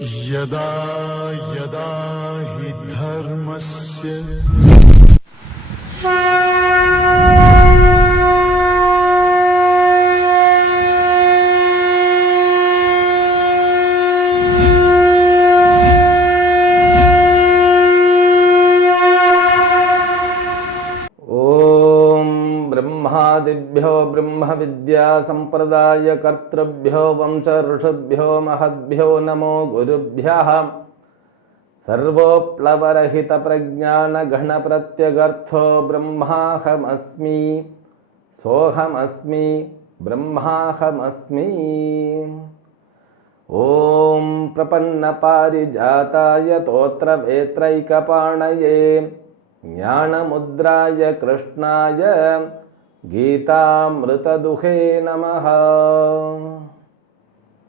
यदा यदा हि धर्मस्य ब्रह्मादिभ्यो ब्रह्म विद्या संप्रदाय कर्तृभ्यो वंश ऋषभ्यो महद्भ्यो नमो गुरुभ्यः सर्वोप्लवरहित प्रज्ञान गण प्रत्यगर्थो ब्रह्माहमस्मि सोहमस्मि ब्रह्माहमस्मि। ओम प्रपन्न पारिजाताय तोत्र वेत्रैकपाणये ज्ञानमुद्राय कृष्णाय गीतामृतदुहे नमः।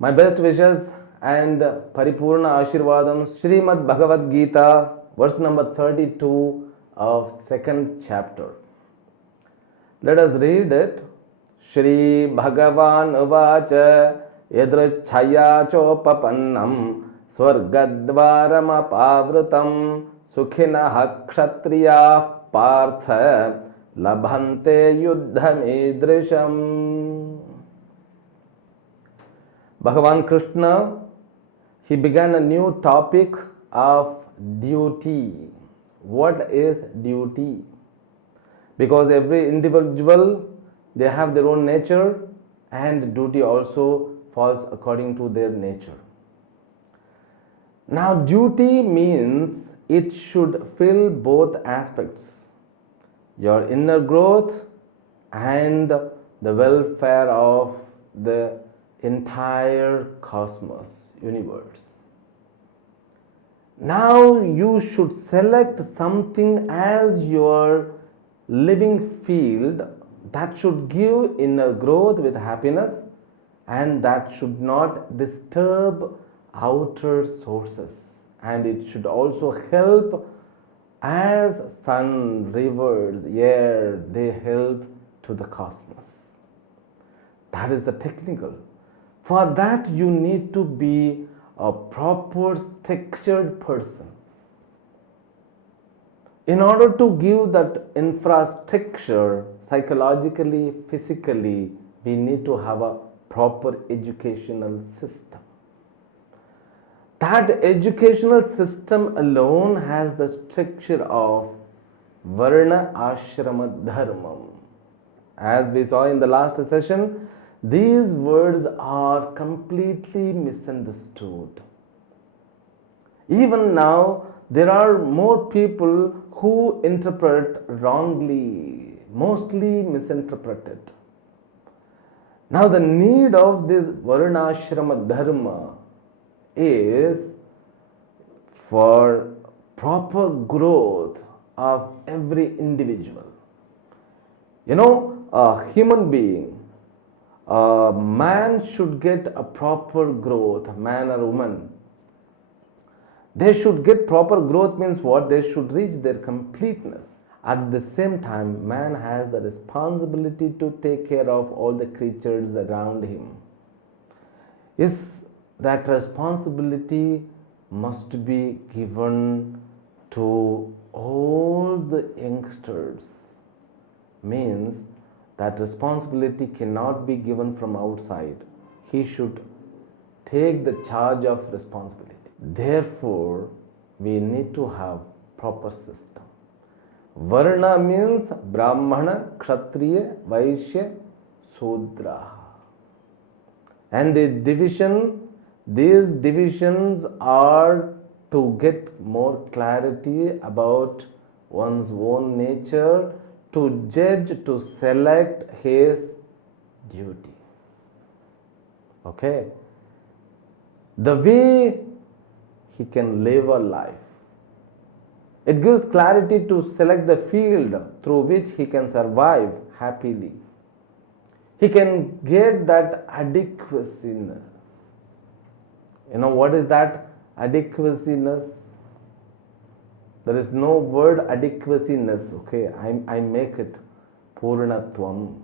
My best wishes and Paripurna Ashirvadam. Srimad Bhagavad Gita, verse number 32 of second chapter. Let us read it. Shri Bhagavan Uvacha Yadrchaya Chopapannam Swargadvaram Apavrutam Sukhinah Kshatriyah Partha Labhante Yuddhamidrisham. Bhagavan Krishna, he began a new topic of duty. What is duty? Because every individual, they have their own nature, and duty also falls according to their nature. Now, duty means it should fill both aspects, your inner growth and the welfare of the entire cosmos, universe. Now you should select something as your living field that should give inner growth with happiness and that should not disturb outer sources, and it should also help as sun, rivers, air, they help to the cosmos. That is the technical. For that you need to be a proper structured person. In order to give that infrastructure psychologically, physically, we need to have a proper educational system. That educational system alone has the structure of Varna Ashrama Dharmam. As we saw in the last session, these words are completely misunderstood. Even now, there are more people who interpret wrongly, mostly misinterpreted. Now, the need of this Varnashrama Dharma is for proper growth of every individual. You know, a human being, a man should get a proper growth, man or woman. They should get proper growth means what? They should reach their completeness. At the same time, man has the responsibility to take care of all the creatures around him. That responsibility must be given to all the youngsters. Means that responsibility cannot be given from outside. He should take the charge of responsibility. Therefore, we need to have proper system. Varna means Brahmana, Kshatriya, Vaishya, Sudra. And these divisions are to get more clarity about one's own nature, to judge, to select his duty. Okay? The way he can live a life. It gives clarity to select the field through which he can survive happily. He can get that adequaciness. You know what is that adequaciness? There is no word adequaciness, okay? I make it Purnatvam.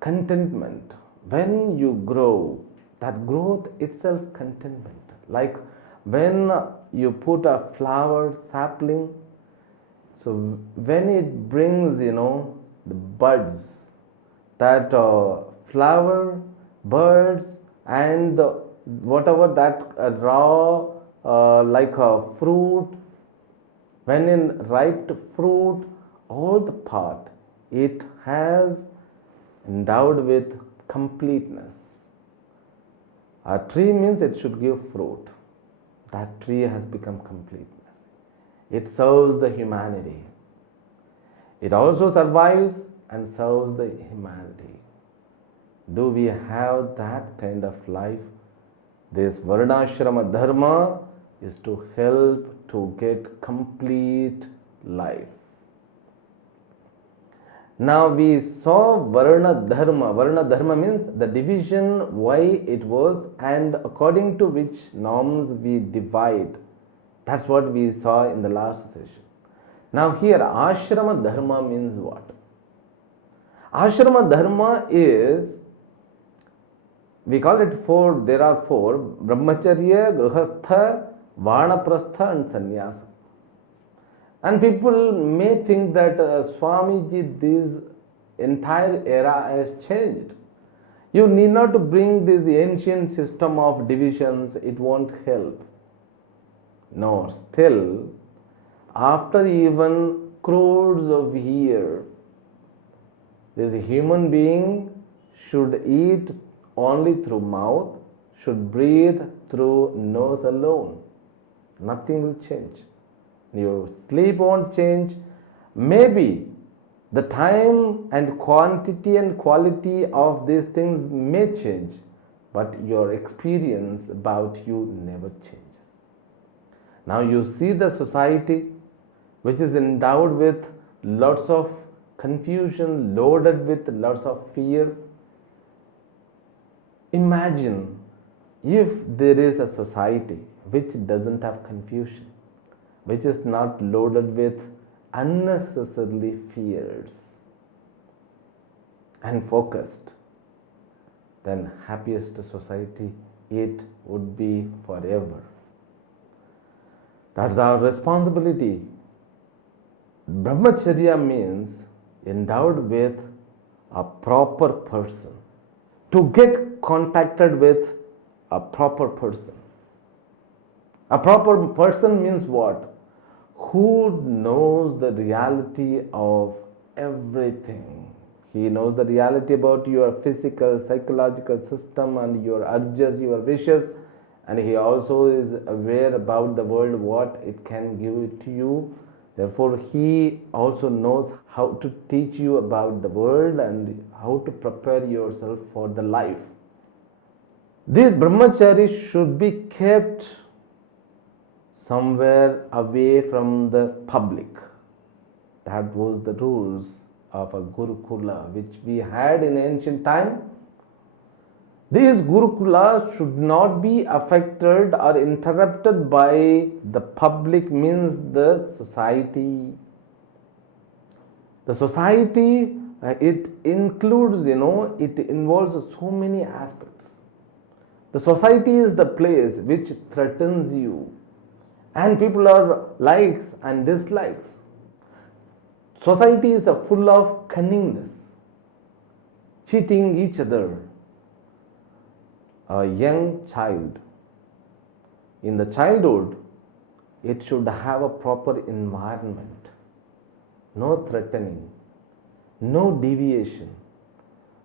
Contentment. When you grow, that growth itself contentment. Like when you put a flower sapling, so when it brings, the buds, that flower, birds, and whatever that raw, like a fruit, when in ripe fruit, all the part, it has endowed with completeness. A tree means it should give fruit. That tree has become completeness. It serves the humanity. It also survives and serves the humanity. Do we have that kind of life? This Varnashrama Dharma is to help to get complete life. Now we saw Varna Dharma. Varna Dharma means the division, why it was, and according to which norms we divide. That's what we saw in the last session. Now here Ashrama Dharma means what? Ashrama Dharma is, we call it four, there are four: Brahmacharya, Grihastha, Vanaprastha and Sannyasa. And people may think that Swamiji, this entire era has changed. You need not to bring this ancient system of divisions, it won't help. No, still, after even crores of years, this human being should eat only through mouth, should breathe through nose alone. Nothing will change. Your sleep won't change. Maybe the time and quantity and quality of these things may change, but your experience about you never changes. Now you see the society which is endowed with lots of confusion, loaded with lots of fear. Imagine if there is a society which doesn't have confusion, which is not loaded with unnecessarily fears and focused, then happiest society it would be forever. That's our responsibility. Brahmacharya means endowed with a proper person. To get contacted with a proper person. A proper person means what? Who knows the reality of everything. He knows the reality about your physical, psychological system and your urges, your wishes, and he also is aware about the world, what it can give to you. Therefore, he also knows how to teach you about the world and how to prepare yourself for the life. These brahmacharis should be kept somewhere away from the public. That was the rules of a Gurukula which we had in ancient time. These Gurukulas should not be affected or interrupted by the public, means the society. The society, it includes, it involves so many aspects. The society is the place which threatens you, and people are likes and dislikes. Society is full of cunningness, cheating each other. A young child, in the childhood, it should have a proper environment, no threatening, no deviation,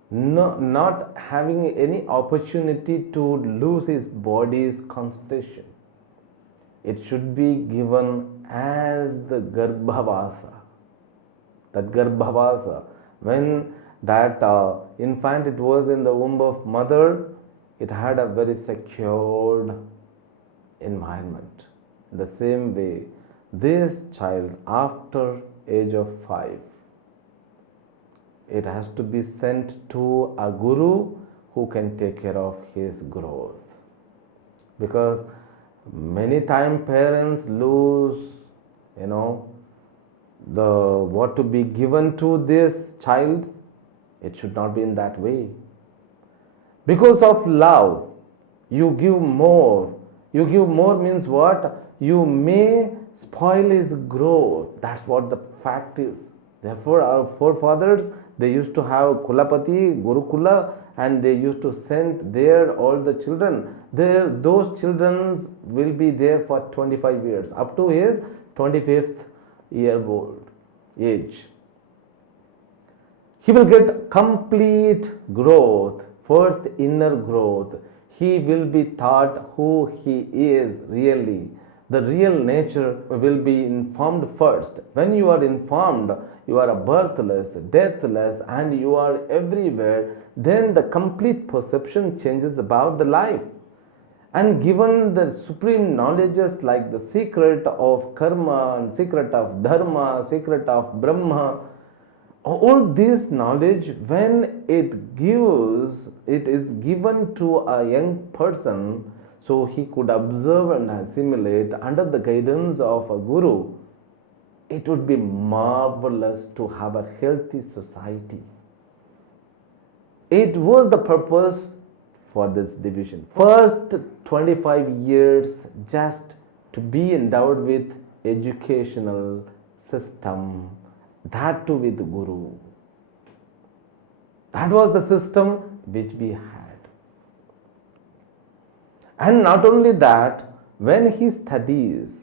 not having any opportunity to lose his body's concentration. It should be given as the Garbhavasa. That Garbhavasa, when that infant it was in the womb of mother, it had a very secured environment. In the same way, this child after age of 5, it has to be sent to a guru who can take care of his growth. Because many times parents lose, the what to be given to this child. It should not be in that way. Because of love, you give more, You give more means what? You may spoil his growth. That's what the fact is. Therefore, our forefathers, they used to have Kulapati, Gurukula, and they used to send there all the children. Those children will be there for 25 years, up to his 25th year old age. He will get complete growth, first inner growth. He will be taught who he is really. The real nature will be informed first. When you are informed, you are birthless, deathless, and you are everywhere, then the complete perception changes about the life. And given the supreme knowledges like the secret of karma, and secret of dharma, secret of Brahma, all this knowledge, when it is given to a young person, so he could observe and assimilate under the guidance of a guru, it would be marvelous to have a healthy society. It was the purpose for this division. First 25 years just to be endowed with educational system, that too with Guru. That was the system which we had. And not only that, when he studies,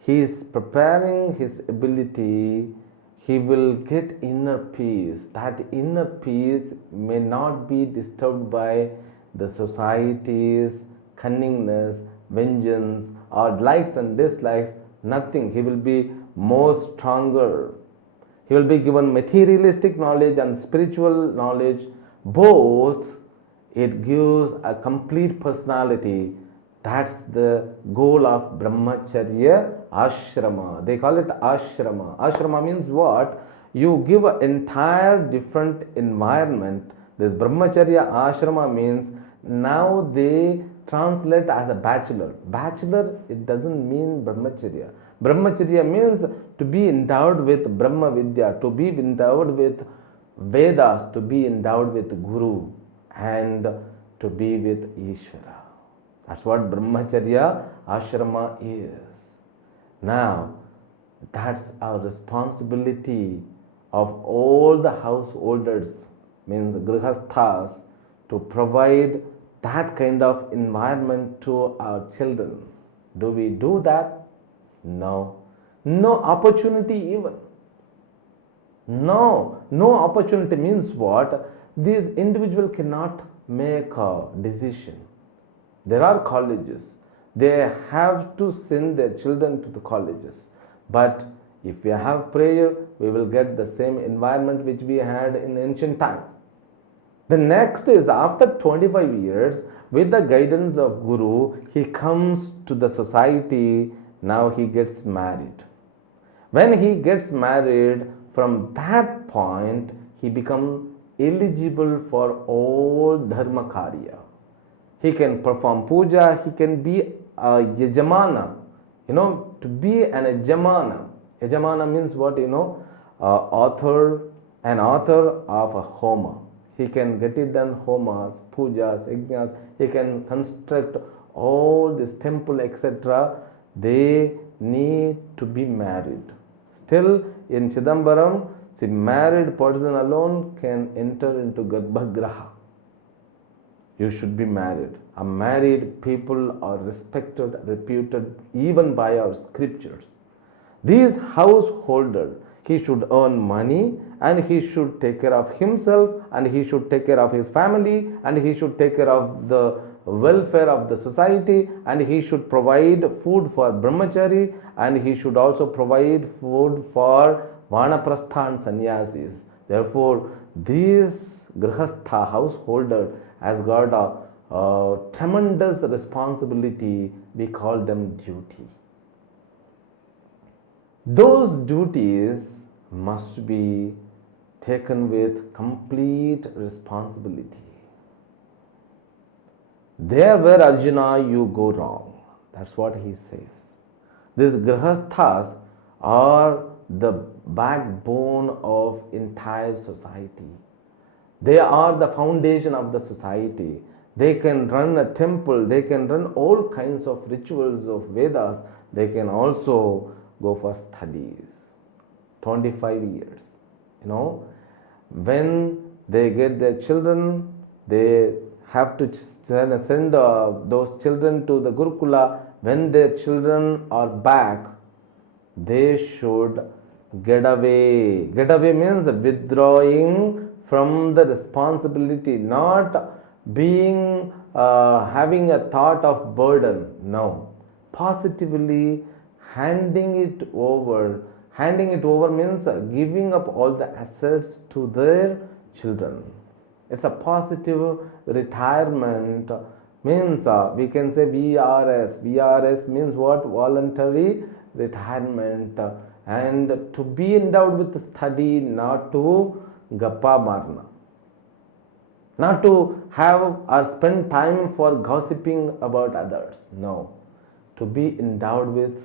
he is preparing his ability, he will get inner peace. That inner peace may not be disturbed by the society's cunningness, vengeance, or likes and dislikes. Nothing. He will be more stronger. He will be given materialistic knowledge and spiritual knowledge. Both, it gives a complete personality. That's the goal of Brahmacharya Ashrama. They call it Ashrama. Ashrama means what? You give an entire different environment. This Brahmacharya Ashrama means now they translate as a bachelor. Bachelor, it doesn't mean Brahmacharya. Brahmacharya means to be endowed with Brahma Vidya, to be endowed with Vedas, to be endowed with Guru, and to be with Ishvara. That's what Brahmacharya Ashrama is. Now, that's our responsibility of all the householders, means grihasthas, to provide that kind of environment to our children. Do we do that? No. No opportunity even. No opportunity means what? This individual cannot make a decision. There are colleges. They have to send their children to the colleges. But if we have prayer, we will get the same environment which we had in ancient time. The next is after 25 years, with the guidance of Guru, he comes to the society. Now he gets married. When he gets married, from that point, he becomes eligible for all dharma karya. He can perform puja, he can be a yajamana. To be an yajamana. Yajamana means what? An author of a homa. He can get it done, homas, pujas, yajnas. He can construct all this temple, etc. They need to be married. Still in Chidambaram, the married person alone can enter into Garbhagraha. You should be married. A married people are respected, reputed even by our scriptures. This householder, he should earn money and he should take care of himself and he should take care of his family and he should take care of the welfare of the society and he should provide food for brahmachari and he should also provide food for vanaprastha and sannyasis. Therefore, this grihastha householder has got a tremendous responsibility. We call them duty. Those duties must be taken with complete responsibility. There where Arjuna you go wrong. That's what he says. These grihasthas are the backbone of entire society. They are the foundation of the society. They can run a temple, they can run all kinds of rituals of Vedas, they can also go for studies. 25 years. You know, when they get their children, they have to send those children to the Gurukula. When their children are back, they should get away. Get away means withdrawing from the responsibility, not being having a thought of burden. No, positively handing it over. Handing it over means giving up all the assets to their children. It's a positive retirement. Means we can say VRS. VRS means what? Voluntary retirement. And to be endowed with study, not to gappa marna, not to have or spend time for gossiping about others. No, to be endowed with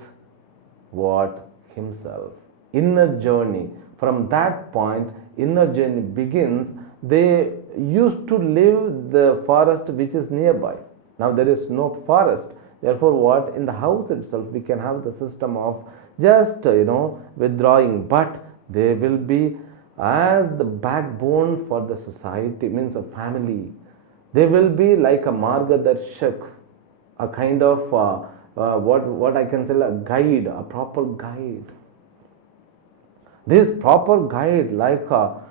what? Himself. Inner journey. From that point, inner journey begins. They used to live the forest which is nearby. Now there is no forest. Therefore, what? In the house itself, we can have the system of just withdrawing, but they will be as the backbone for the society, means a family. They will be like a margadarshak, a kind of what I can say, a guide, a proper guide. This proper guide, like a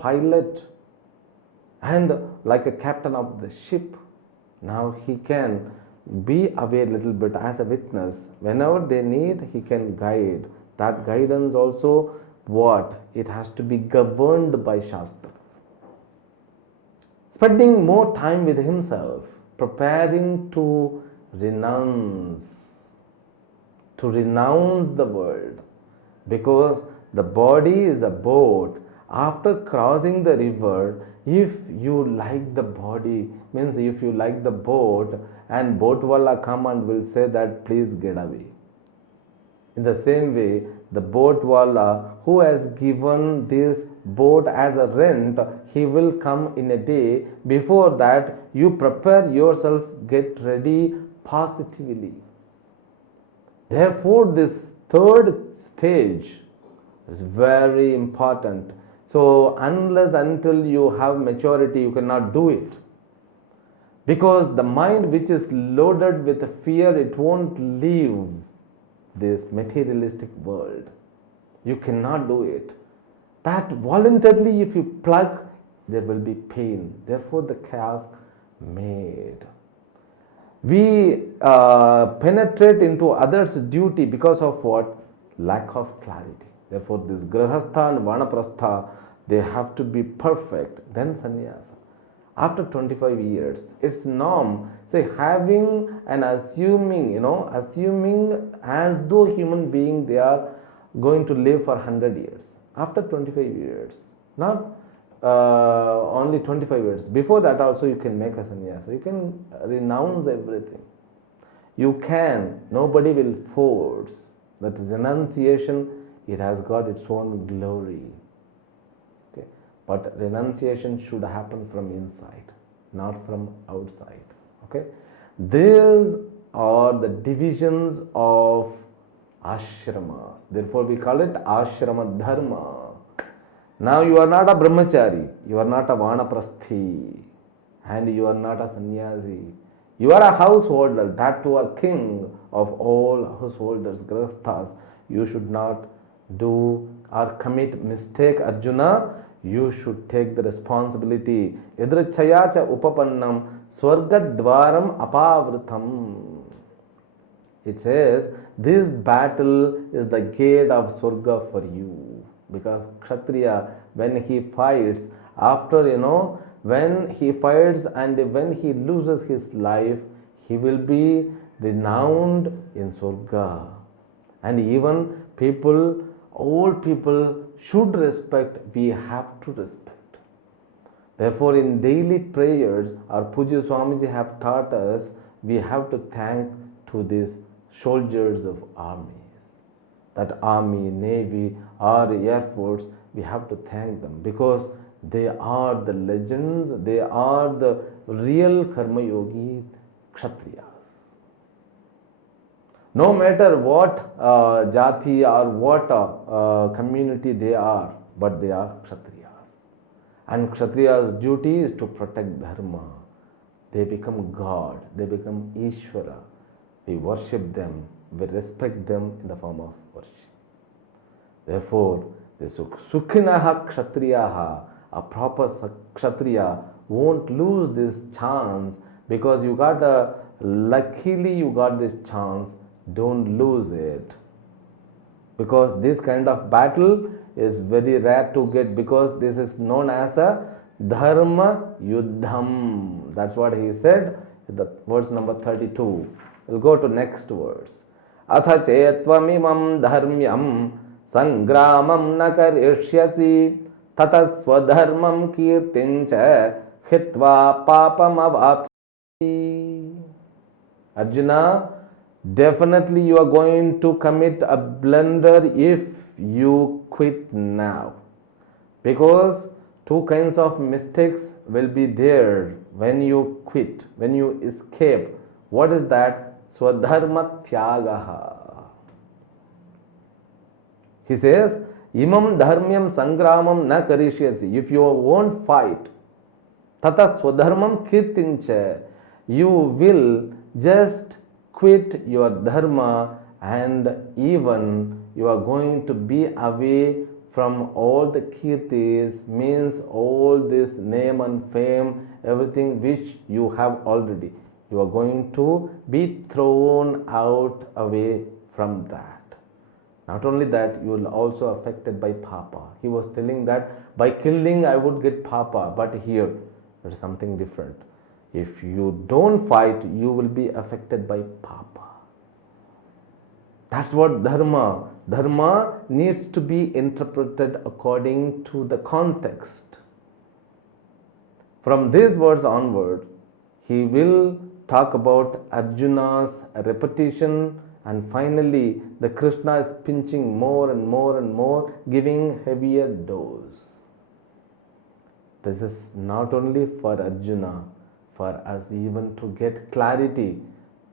pilot and like a captain of the ship. Now he can be aware a little bit as a witness. Whenever they need, he can guide. That guidance also, what? It has to be governed by Shastra. Spending more time with himself, preparing to renounce the world, because the body is a boat. After crossing the river, if you like the body, means if you like the boat, and boat wala come and will say that please get away. In the same way, the boat wala who has given this boat as a rent, he will come in a day. Before that, you prepare yourself, get ready positively. Therefore, this third stage is very important. So, unless until you have maturity, you cannot do it. Because the mind which is loaded with fear, it won't leave this materialistic world. You cannot do it. That voluntarily, if you plug, there will be pain. Therefore, the chaos made. We penetrate into others' duty because of what? Lack of clarity. Therefore, this grahastha and vanaprastha, they have to be perfect. Then sannyasa. After 25 years, it's norm. Say, having and assuming as though human being, they are going to live for 100 years. After 25 years, not only 25 years. Before that also you can make a sannyasa. You can renounce everything. You can. Nobody will force. That renunciation, it has got its own glory. Okay. But renunciation should happen from inside, not from outside. Okay. These are the divisions of ashramas. Therefore, we call it ashrama dharma. Now you are not a brahmachari, you are not a vanaprasthi, and you are not a sannyasi. You are a householder, that too a king of all householders, grahasthas. You should not do or commit mistake, Arjuna. You should take the responsibility. Idrachayacha upapannam swargadvaram apavritam. It says, this battle is the gate of Surga for you. Because Kshatriya, when he fights, after when he fights and when he loses his life, he will be renowned in Surga. And even people, all people should respect, we have to respect. Therefore, in daily prayers, our Pujya Swamiji have taught us, we have to thank to these soldiers of armies. That army, navy, or air force, we have to thank them because They are the legends, they are the real Karma Yogi Kshatriyas. No matter what jati or what community they are, but they are Kshatriyas. And Kshatriyas' duty is to protect Dharma. They become God, they become Ishvara. We worship them, we respect them in the form of worship. Therefore, the Sukhinaha Kshatriyaha, a proper Kshatriya, won't lose this chance because luckily you got this chance. Don't lose it. Because this kind of battle is very rare to get, because this is known as a Dharma Yuddham. That's what he said in the verse number 32. We'll go to next verse. Atha chetvam dharmyam sangramam na karishyasi tata swadharmam kirtincha hitva papam avapsi. Arjuna, definitely you are going to commit a blunder if you quit now. Because two kinds of mistakes will be there when you quit, when you escape. What is that? Swadharma tyagaha. He says, imam dharmyam sangramam na karishyasi. If you won't fight, tata swadharmam kirtincha, you will just quit your dharma, and even you are going to be away from all the kirtis, means all this name and fame, everything which you have already. You are going to be thrown out away from that. Not only that, you will also affected by papa. He was telling that by killing I would get papa, but here there is something different. If you don't fight, you will be affected by papa. That's what dharma. Dharma needs to be interpreted according to the context. From this verse onwards, he will talk about Arjuna's repetition, and finally the Krishna is pinching more and more and more, giving heavier dose. This is not only for Arjuna, for us even to get clarity.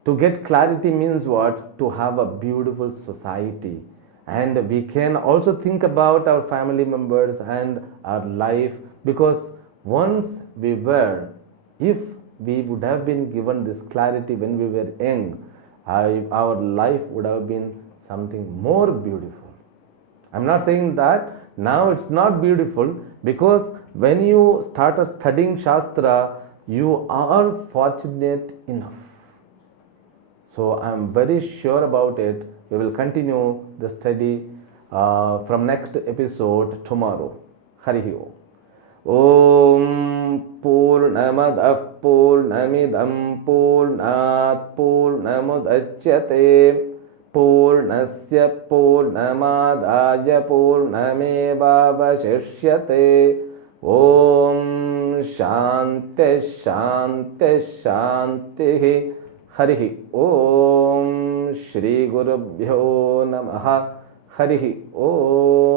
To get clarity means what? To have a beautiful society. And we can also think about our family members and our life, because once we were, if we would have been given this clarity when we were young, our life would have been something more beautiful. I'm not saying that now it's not beautiful, because when you started studying Shastra, you are fortunate enough. So I'm very sure about it. We will continue the study from next episode tomorrow. Hari Om. Om Purnamadah Purnamidam Purnat Purnamudachyate Purnasya Purnamadaya Purnamevavashishyate. Om Shanti Shanti Shanti. Harihi Om Shri Gurubhyo Namaha. Harihi Om.